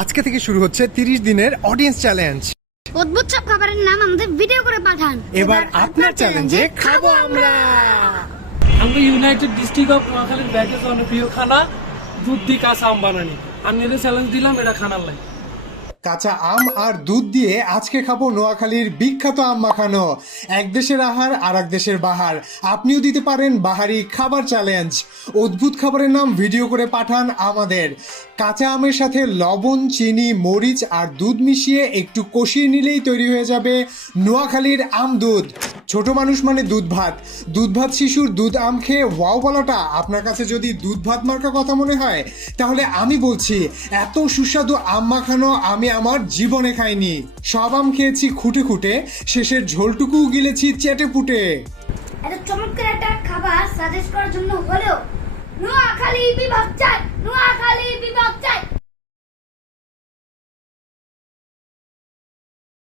আজকে থেকে শুরু হচ্ছে 30 দিনের অডিয়েন্স চ্যালেঞ্জ। অদ্ভুত সব খাবারের নাম আমাদের ভিডিও করে পাঠান। এবার আপনার চ্যালেঞ্জে খাবো আমরা। আমরা ইউনাইটেড ডিস্ট্রিক্ট অফ নোয়াখালীর ব্যাগে জনপ্রিয় খানা দুধ দিয়ে কাঁচা আম বানানি। আমি এদের চ্যালেঞ্জ দিলাম এটা খানার লাই। কাঁচা আম আর দুধ দিয়ে আজকে খাবো নোয়াখালীর বিখ্যাত আম মাখানো। এক দেশের আহার আর এক দেশের বাহার। আপনিও দিতে পারেন বাহারি খাবার চ্যালেঞ্জ। অদ্ভুত খাবারের নাম ভিডিও করে পাঠান আমাদের। কাঁচা আমের সাথে লবণ, চিনি, মরিচ আর দুধ মিশিয়ে একটু কষিয়ে নিলেই তৈরি হয়ে যাবে নোয়াখালীর আম দুধ। ছোট মানুষ মানে দুধ ভাত। দুধ ভাত শিশুর দুধ আম খেয়ে ওয়াও বলাটা আপনার কাছে যদি দুধ ভাত মার্কা কথা মনে হয়, তাহলে আমি বলছি এত সুস্বাদু আম মাখানো আমি আমার জীবনে খাইনি। সব আম খেয়েছি খুঁটে খুঁটে, শেষের ঝোলটুকু গিলেছি চেটে পুটে। এত চমৎকার একটা খাবার সাজেস্ট করার জন্য হলেও নোয়াখালী বিভাগ চাই, নোয়াখালী বিভাগ চাই।